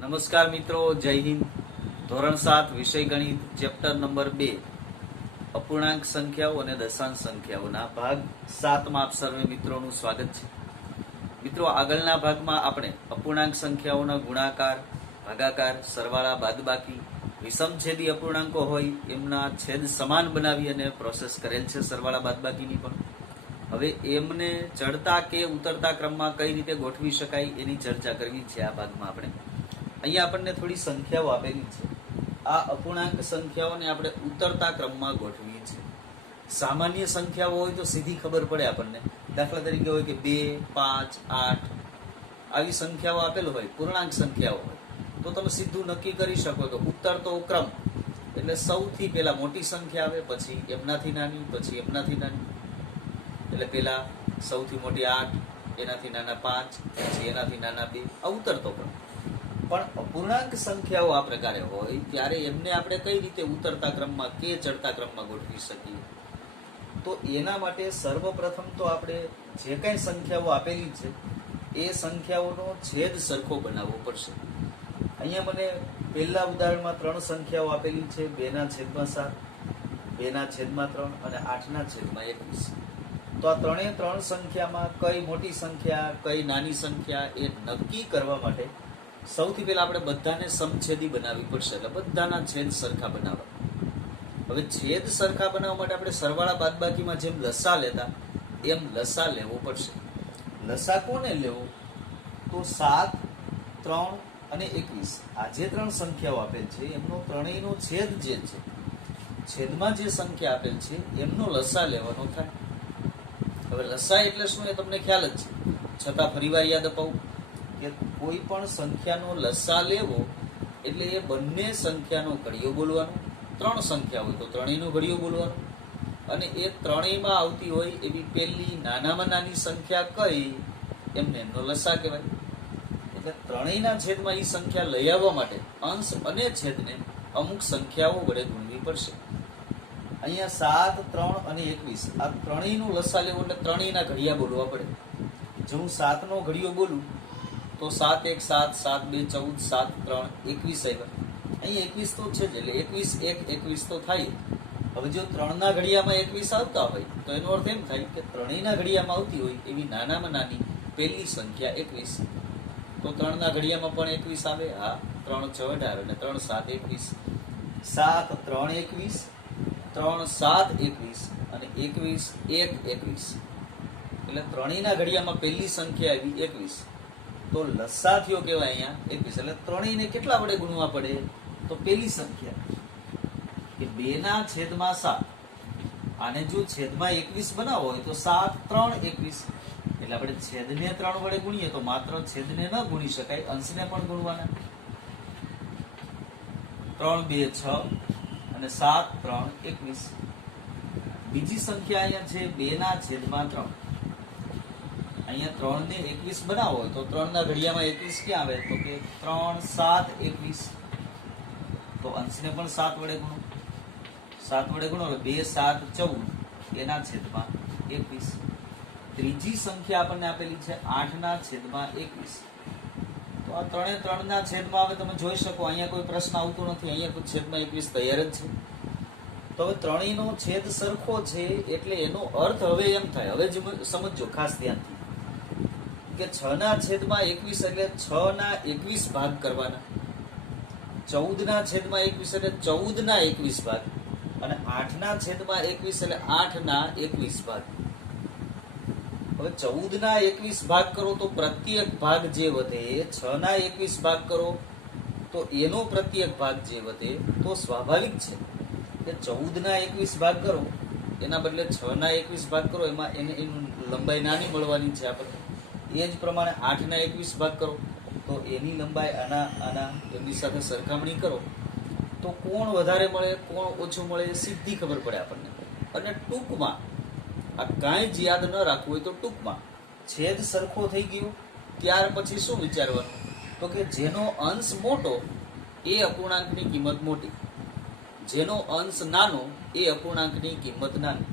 નમસ્કાર મિત્રો, જય હિન્દ. ધોરણ 7 વિષય ગણિત ચેપ્ટર નંબર 2 અપૂર્ણાંક સંખ્યાઓ અને દશાંશ સંખ્યાઓના ભાગ 7 માં આપ સર્વે મિત્રોનું સ્વાગત છે. મિત્રો, આગળના ભાગમાં આપણે અપૂર્ણાંક સંખ્યાઓના ગુણાકાર, ભાગાકાર, સરવાળા, બાદબાકી, વિષમછેદી અપૂર્ણાંકો હોય એમના છેદ સમાન બનાવી અને પ્રોસેસ કરેલ છે સરવાળા બાદબાકીની. પણ હવે એમને ચડતા કે ઉતરતા ક્રમમાં કઈ રીતે ગોઠવી શકાય એની ચર્ચા કરવી છે આ ભાગમાં. આપણે અહીંયા આપણને થોડી સંખ્યાઓ આપેલી છે. આ અપૂર્ણાંક સંખ્યાઓને આપણે ઉતરતા ક્રમમાં ગોઠવીએ છીએ. સામાન્ય સંખ્યાઓ હોય તો સીધી ખબર પડે આપણને. દાખલા તરીકે હોય કે 2, 5, 8 આવી સંખ્યાઓ આપેલ હોય, પૂર્ણાંક સંખ્યાઓ હોય, તો તમે સીધું નક્કી કરી શકો કે ઉતરતો ક્રમ એટલે સૌથી પહેલા મોટી સંખ્યા આવે, પછી એમનાથી નાની, પછી એમનાથી નાની. એટલે પહેલા સૌથી મોટી 8, એનાથી નાના 5, પછી એનાથી નાના 2, આ ઉતરતો ક્રમ. પણ અપૂર્ણાંક સંખ્યાઓ આ પ્રકારે હોય ત્યારે એમને આપણે કઈ રીતે ઉતરતા ક્રમમાં કે ચડતા ક્રમમાં ગોઠવી શકીએ? તો એના માટે સર્વપ્રથમ તો આપણે જે કઈ સંખ્યાઓ આપેલી છે એ સંખ્યાઓનો છેદ સરખો બનાવવો પડશે. અહીંયા મને પહેલા ઉદાહરણમાં 3 સંખ્યાઓ આપેલી છે, 2/7, 2/3 અને 8/21. તો આ 3 સંખ્યામાં કઈ મોટી સંખ્યા, કઈ નાની સંખ્યા એ નક્કી કરવા માટે સૌથી પહેલા આપણે બધાને સમછેદી બનાવવી પડશે. એટલે બધાના છેદ સરખા બનાવવા. હવે છેદ સરખા બનાવવા માટે આપણે સરવાળા બાદબાકીમાં જેમ લસા લેતા એમ લસા લેવો પડશે. લસા કોને લેવો? તો 7, 3 અને 21 આ જે 3 સંખ્યાઓ આપેલ છે એમનો ત્રણેયનો છેદ જે છે, છેદમાં જે સંખ્યા આપેલ છે એમનો લસા લેવાનો થાય. હવે લસા એટલે શું એ તમને ખ્યાલ જ છે, છતાં ફરીવાર યાદ અપાવું કે કોઈ પણ સંખ્યાનો લસા લેવો એટલે એ બંને સંખ્યાનો ઘડિયો બોલવાનો. 3 સંખ્યા હોય તો ત્રણેયનો ઘડિયો બોલવાનો. અને એ ત્રણેયમાં આવતી હોય એવી પહેલી નાનામાં નાની સંખ્યા કઈ એમને એમનો લસા કહેવાય. એટલે ત્રણેયના છેદમાં એ સંખ્યા લઈ આવવા માટે અંશ અને છેદને અમુક સંખ્યાઓ વડે ગુણવી પડશે. અહીંયા 7, 3 અને 21 આ ત્રણેયનો લસા લેવો એટલે ત્રણેયના ઘડિયા બોલવા પડે. જો હું 7 નો ઘડિયો બોલું તો 7 1 7, 7 2 14, 7 3 21 આવ્યા. અહીં 21 તો છે જ, એટલે 21 1 21 તો થાય. હવે જો 3 ના ઘડિયામાં 21 આવતા હોય તો એનો અર્થ એમ થાય કે ત્રણેયના ઘડિયામાં આવતી હોય એવી નાનામાં નાની પહેલી સંખ્યા 21. તો 3 ના ઘડિયામાં પણ 21 આવે. હા, 3 6 18 અને 3 7 21. 7 3 21, 3 7 21 અને 21 1 21. એટલે ત્રણેયના ઘડિયામાં પહેલી સંખ્યા આવી 21. તો લસા થયો કેવાય અહીંયા 21. એટલે ત્રણેયને કેટલા વડે ગુણવા પડે? તો પહેલી સંખ્યા કે 2/7. આને જો છેદમાં 21 બનાવો હોય તો 7 3 21. એટલે આપણે છેદને 3 વડે ગુણીએ તો માત્ર છેદને ન ગુણી શકાય, અંશને પણ ગુણવાના. 3 2 6 અને 7 3 21. બીજી સંખ્યા અહીંયા છે 2/3. અહીંયા 3 ને 21 બનાવો હોય તો 3 ના ઘડિયામાં 21 ક્યાં આવે? તો કે 3 7 21. તો અંશને પણ 7 વડે ગુણો. 7 વડે ગુણો એટલે 2 7 14 એના છેદમાં 21. ત્રીજી સંખ્યા આપણને આપેલી છે 8/21. તો આ 3 ના છેદમાં હવે તમે જોઈ શકો અહીંયા કોઈ પ્રશ્ન આવતો નથી, અહીંયા કોઈ છેદમાં 21 તૈયાર જ છે. તો હવે ત્રણેયનો છેદ સરખો છે એટલે એનો અર્થ હવે એમ થાય, હવે સમજો ખાસ ધ્યાનથી, કે 6/21 એટલે 6/21 ભાગ કરવાના. 14/21 એટલે 14/21 ભાગ. અને 8/21 એટલે 8/21 ભાગ. હવે 14/21 ભાગ કરો તો પ્રત્યેક ભાગ જે વધે, 6/21 ભાગ કરો તો એનો પ્રત્યેક ભાગ જે વધે, તો સ્વાભાવિક છે કે 14/21 ભાગ કરો એના બદલે 6/21 ભાગ કરો, એમાં એની લંબાઈ નાની મળવાની છે આપણને. એ જ પ્રમાણે 8/21 ભાગ કરો તો એની લંબાઈ આના એમની સાથે સરખામણી કરો તો કોણ વધારે મળે, કોણ ઓછું મળે એ સીધી ખબર પડે આપણને. અને ટૂંકમાં આ કાંઈ જ યાદ ન રાખવું હોય તો ટૂંકમાં છેદ સરખો થઈ ગયો ત્યાર પછી શું વિચારવાનું? તો કે જેનો અંશ મોટો એ અપૂર્ણાંકની કિંમત મોટી, જેનો અંશ નાનો એ અપૂર્ણાંકની કિંમત નાની.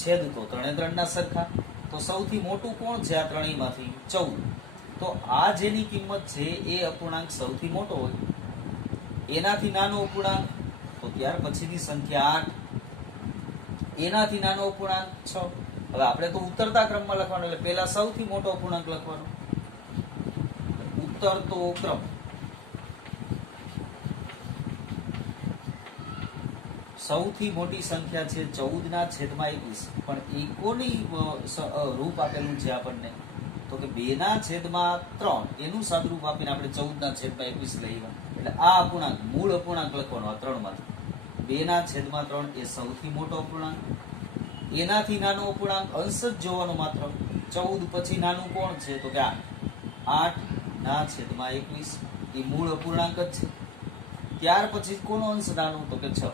છેદ તો 3 ના સરખા. તો સૌથી મોટું કોણ છે આ ત્રણેયમાંથી? 14. તો આ જેની કિંમત છે એ અપૂર્ણાંક સૌથી મોટો હોય, એનાથી નાનો અપૂર્ણાંક તો ત્યાર પછીની સંખ્યા 8, એનાથી નાનો અપૂર્ણાંક 6. હવે આપણે તો ઉતરતા ક્રમમાં લખવાનું, એટલે પહેલા સૌથી મોટો અપૂર્ણાંક લખવાનો, ઉતરતો ક્રમ. સૌથી મોટી સંખ્યા છે 14/21, પણ એ કોની રૂપ આપેલું છે આપણને, તો કે 2/3, એનું સાદુરૂપ આપીને આપણે 14/21 લઈએ. એટલે આ અપૂર્ણાંક મૂળ અપૂર્ણાંક લખવાનો, આ ત્રણમાંથી 2/3 એ સૌથી મોટો અપૂર્ણાંક. એનાથી નાનો અપૂર્ણાંક અંશ જ જોવાનો માત્ર. 14 પછી નાનું કોણ છે, તો કે 8/21 એ મૂળ અપૂર્ણાંક જ છે. ત્યાર પછી કોનો અંશ નાનો, તો કે 6.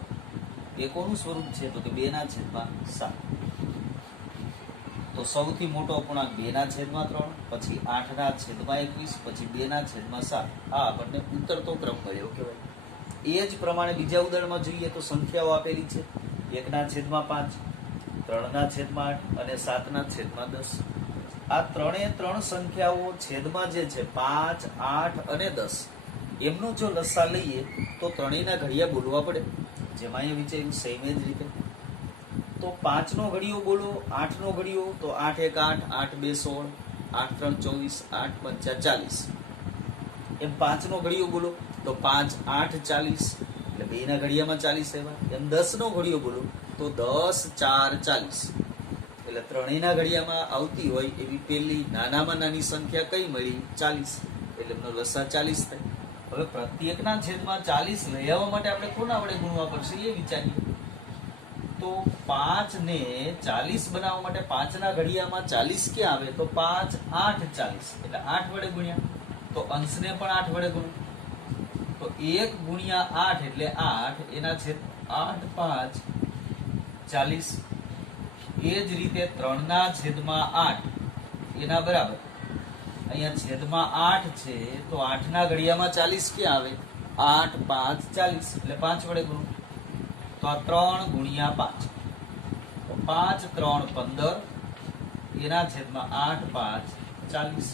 એ કોનું સ્વરૂપ છે, તો કે 2/7. તો સૌથી મોટો અપૂર્ણાંક 2/3, પછી 8/21, પછી 2/7. આ આપણને ઉતરતો ક્રમ મળ્યો કહેવાય. એ જ પ્રમાણે બીજા ઉદાહરણમાં જોઈએ તો સંખ્યાઓ આપેલી છે 1/5, 3/8 અને 7/10. આ ત્રણ સંખ્યાઓ છેદમાં જે છે 5, 8 અને 10, એમનો જો લસા લઈએ તો ત્રણેયના ઘડિયા બોલવા પડે, જેમાં અહીંયા વિચાર્યું સેમ જ રીતે. તો 5 નો ઘડિયો બોલો, 8 નો ઘડિયો, તો 8 1 8, 8 2 16, 8 3 24, 8 5 40. એમ 5 નો ઘડિયો બોલો તો 5 8 40, એટલે બેના ઘડિયામાં 40 એવા. એમ 10 નો ઘડિયો બોલો તો 10 4 40, એટલે ત્રણેયના ઘડિયામાં આવતી હોય એવી પેલી નાનામાં નાની સંખ્યા કઈ મળી, 40, એટલે એમનો લસા 40 થાય. હવે પ્રત્યેકના છેદમાં 40 લઈ આવવા માટે આપણે કોના વડે ગુણવા પડશે એ વિચારીએ. તો 5 ને 40 બનાવવા માટે 5 ના ઘડિયામાં 40 ક્યાં આવે, તો 5 8 40, એટલે 8 વડે ગુણ્યા. તો અંશને પણ 8 વડે ગુણ્યા, તો 1 ગુણ્યા 8 એટલે 8, એના છેદ 8 5 40. એ જ રીતે 3/8 એના બરાબર. અહીંયા છેદમાં 8 છે, તો 8 ના ઘડિયામાં 40 ક્યાં આવે, 8 5 40, એટલે 5 વડે ગુણો. તો આ 3 ગુણ્યા 5, તો 5 3 15, એના છેદમાં 8 5 40.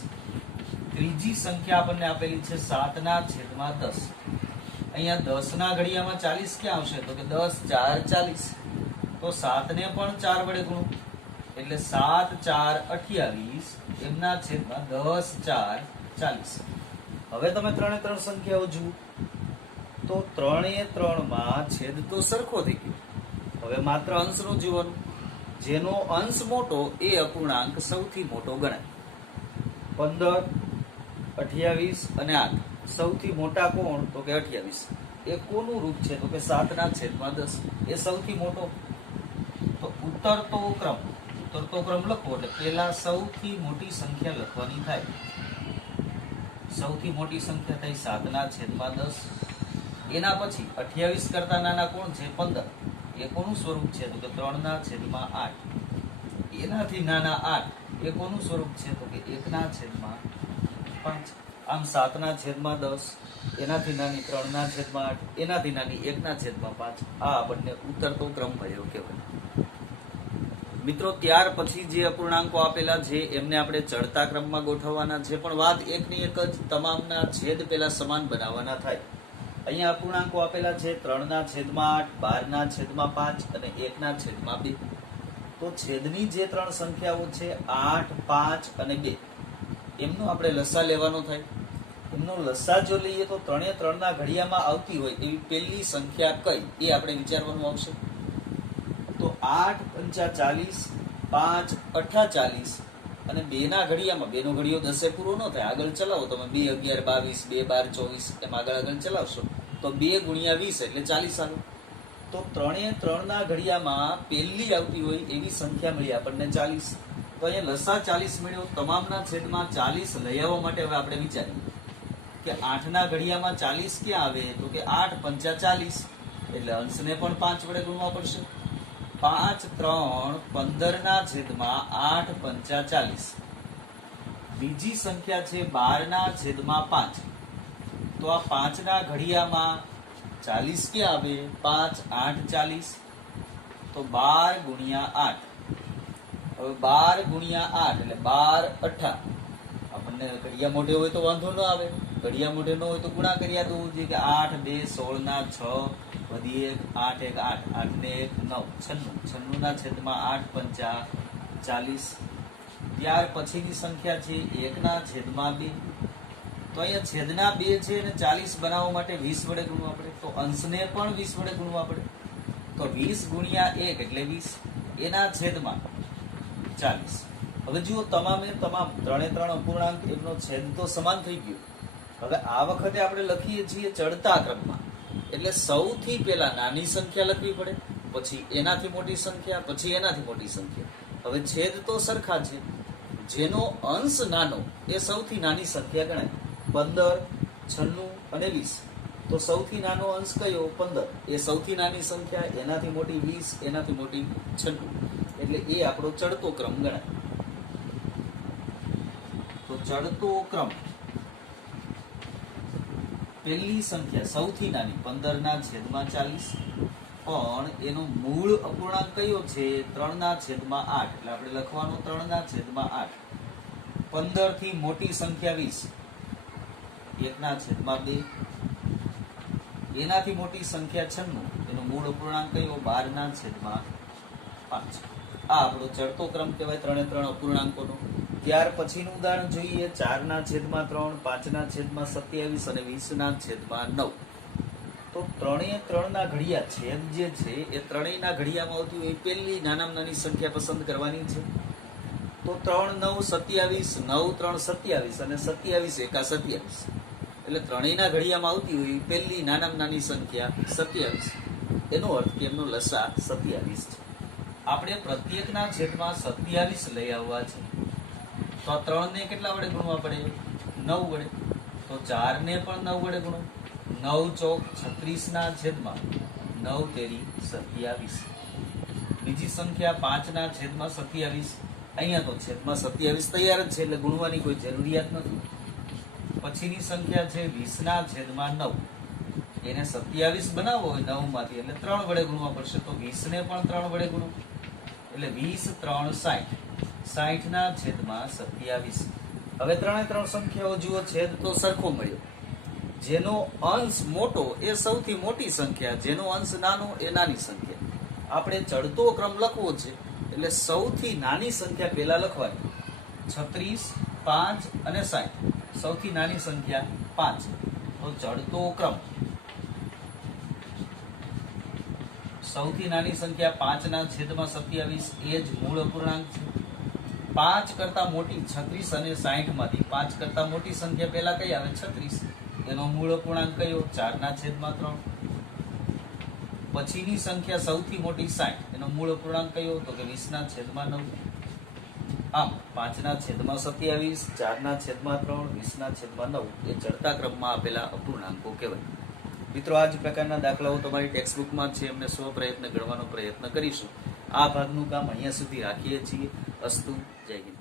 ત્રીજી સંખ્યા આપણને આપેલી છે 7/10. અહીંયા 10 ના ઘડિયામાં 40 ક્યાં આવશે, તો કે 10 4 40, તો 7 ને પણ 4 વડે ગુણો, એટલે 7 4 28, એમના છેદમાં 10 4 40. હવે તમે ત્રણ સંખ્યાઓ જુઓ તો 3 માં છેદ તો સરખો થઈ ગયો. હવે માત્ર અંશનો જોવાનું, જેનો અંશ મોટો એ અપૂર્ણાંક સૌથી મોટો ગણાય. 15 28 અને 8, સૌથી મોટા કોણ, તો કે 28. એ કોનું રૂપ છે, તો કે 7/10, એ સૌથી મોટો. તો ઉતરતો ક્રમ લખો એટલે પેલા સૌથી મોટી સંખ્યા લખવાની થાય. સૌથી મોટી સંખ્યા થઈ 7/10. એના પછી 28 કરતા નાના કોણ છે, 15. એ કોનું સ્વરૂપ છે, તો કે 3/8. એનાથી નાના 8, એ કોનું સ્વરૂપ છે, તો કે 1/5. આમ 7/10, એનાથી નાની 3/8, એનાથી નાની 1/5. આ આપણને ઉતરતો ક્રમ મળ્યો કહેવાય. મિત્રો ત્યાર પછી જે અપૂર્ણાંકો આપેલા છે એમને આપણે ચડતા ક્રમમાં ગોઠવવાના છે, પણ વાત એકની એક જ, તમામના છેદ પેલા સમાન બનાવવાના થાય. અહીંયા અપૂર્ણાંકો આપેલા છે 3/8, 12/5 અને 1/2. તો છેદની જે ત્રણ સંખ્યાઓ છે 8, 5 અને 2, એમનો આપણે લસા લેવાનો થાય. એમનો લસા જો લઈએ તો 3 ના ઘડિયામાં આવતી હોય એવી પહેલી સંખ્યા કઈ, એ આપણે વિચારવાનું આવશે. તો 8 5 40, 5 8 40, અને 2 ના ઘડિયામાં, 2 નો ઘડિયો 10 પૂરો ન થાય, આગળ ચલાવો તમે, 2 11 22, 2 12 24, એમ આગળ ચલાવશો તો 2 ગુણ્યા 20 એટલે 40 આવે. તો 3 ના ઘડિયામાં પહેલી આવતી હોય એવી સંખ્યા મળી આપણને 40. તો અહીંયા લસા 40 મળ્યો. તમામના છેદમાં 40 લઈ આવવા માટે હવે આપણે વિચારીએ કે 8 ના ઘડિયામાં 40 ક્યાં આવે, તો કે 8 5 40, એટલે અંશને પણ 5 વડે ગુણવા પડશે. 5 3 15 ના છેદમાં 8 5 40. બીજી સંખ્યા છે 12/5. તો આ 5 ના ઘડિયામાં 40 ક્યાં આવે, 5 8 40, તો 12 ગુણ્યા 8. હવે 12 ગુણ્યા 8 એટલે 12 8, આપણને અને ઘડિયા મોઢે હોય તો વાંધો ન આવે. ઘડિયા મોઢે ન હોય તો ગુણા કર્યા દઉં છે કે 8 2 16 ના 6 વધી 1 8 1 8 8 ને 1 9 96 96 ના છેદમાં 8 પંચા 40. ત્યાર પછીની સંખ્યા છે 1 ના છેદમાં 2. તો અહીંયા છેદના 2 છે અને 40 બનાવવા માટે 20 વડે ગુણવા પડે. તો અંશને પણ 20 વડે ગુણવા પડે. તો 20 ગુણ્યા 1 એટલે 20 એના છેદમાં 40. હવે જુઓ તમામે તમામ ત્રણે ત્રણ અપૂર્ણાંક એમનો છેદ તો સમાન થઈ ગયો. હવે આ વખતે આપણે લખીએ છીએ ચડતા ક્રમમાં, એટલે સૌથી પહેલા નાની સંખ્યા લખવી પડે, પછી એનાથી મોટી સંખ્યા, પછી એનાથી મોટી સંખ્યા. હવે છેદ તો સરખા છે, જેનો અંશ નાનો એ સૌથી નાની સંખ્યા ગણાય. 15 96 અને 20. તો સૌથી નાનો અંશ કયો? 15. એ સૌથી નાની સંખ્યા, એનાથી મોટી 20, એનાથી મોટી 96. એટલે એ આપણો ચડતો ક્રમ ગણાય. તો ચડતો ક્રમ, પહેલી સંખ્યા સૌથી નાની 15 ના છેદમાં 40, પણ એનો મૂળ અપૂર્ણાંક કયો છે? 3 ના છેદમાં 8. એટલે આપણે લખવાનું 3 ના છેદમાં 8. 15 થી મોટી સંખ્યા 20, 1 ના છેદમાં 2. એનાથી મોટી સંખ્યા 96, એનો મૂળ અપૂર્ણાંક કયો? 12 ના છેદમાં 5. આ આપણો ચડતો ક્રમ કહેવાય ત્રણે ત્રણ અપૂર્ણાંકોનો. ત્યાર પછીનું ઉદાહરણ જોઈએ. 4 ના છેદમાં 3, 5 ના છેદમાં 27 અને 20 ના છેદમાં 9. તો ત્રણેય ત્રણના ઘડિયા છેદ જે છે એ ત્રણેયના ઘડિયામાં આવતી હોય પહેલી નાનામાં નાની સંખ્યા પસંદ કરવાની છે. તો 3 9 27, 9 3 27 અને 27 1 27. એટલે ત્રણેયના ઘડિયામાં આવતી હોય પહેલી નાનામાં નાની સંખ્યા 27. એનો અર્થ કે એમનો લસા 27 છે. આપણે પ્રત્યેકના છેદમાં 27 લઈ આવવા છે. તો આ 3 ને કેટલા વડે ગુણવા પડે? 9 વડે. તો 4 ને પણ 9 વડે ગુણો. 9 ચોક 36 ના છેદમાં 9 તેરી 27. બીજી સંખ્યા 5 ના છેદમાં 27. અહીંયા તો છેદમાં 27 તૈયાર જ છે, એટલે ગુણવાની કોઈ જરૂરિયાત નથી. પછીની સંખ્યા છે 20 ના છેદમાં 9. એને 27 બનાવવો હોય 9 માંથી, એટલે 3 વડે ગુણવા પડશે. તો 20 ને પણ 3 વડે ગુણો. એટલે 20 3 60. 60 ના છેદમાં 27. હવે ત્રણે ત્રણ સંખ્યાઓ જુઓ, છેદ તો સરખો મળ્યો. જેનો અંશ મોટો એ સૌથી મોટી સંખ્યા, જેનો અંશ નાનો એ નાની સંખ્યા. આપણે ચડતો ક્રમ લખવો છે, એટલે સૌથી નાની સંખ્યા પહેલા લખવાની. 36, 5 અને 60. સૌથી નાની સંખ્યા 5. તો ચડતો ક્રમ, સૌથી નાની સંખ્યા 5 ના છેદમાં 27, એ જ મૂળ અપૂર્ણાંક છે. 5 કરતા મોટી 36 અને 60 માંથી 5 કરતા મોટી સંખ્યા પહેલા કઈ આવે? 36. એનો મૂળ અપૂર્ણાંક કયો? 4 ના છેદમાં 3. પછીની સંખ્યા સૌથી મોટી 60. એનો મૂળ અપૂર્ણાંક કયો? તો કે 20 ના છેદમાં 9. આમ 5 ના છેદમાં 27, 4 ના છેદમાં 3, 20 ના છેદમાં 9 એ ચડતા ક્રમમાં આપેલા અપૂર્ણાંકો કહેવાય. મિત્રો, આ જ પ્રકારના દાખલાઓ તમારી ટેક્સ્ટબુકમાં છે, એમને સ્વપ્રયત્ન ગણવાનો પ્રયત્ન કરીશું. આ ભાગનું કામ અહીંયા સુધી રાખીએ છીએ. અસ્તુ. જય હિન્દ.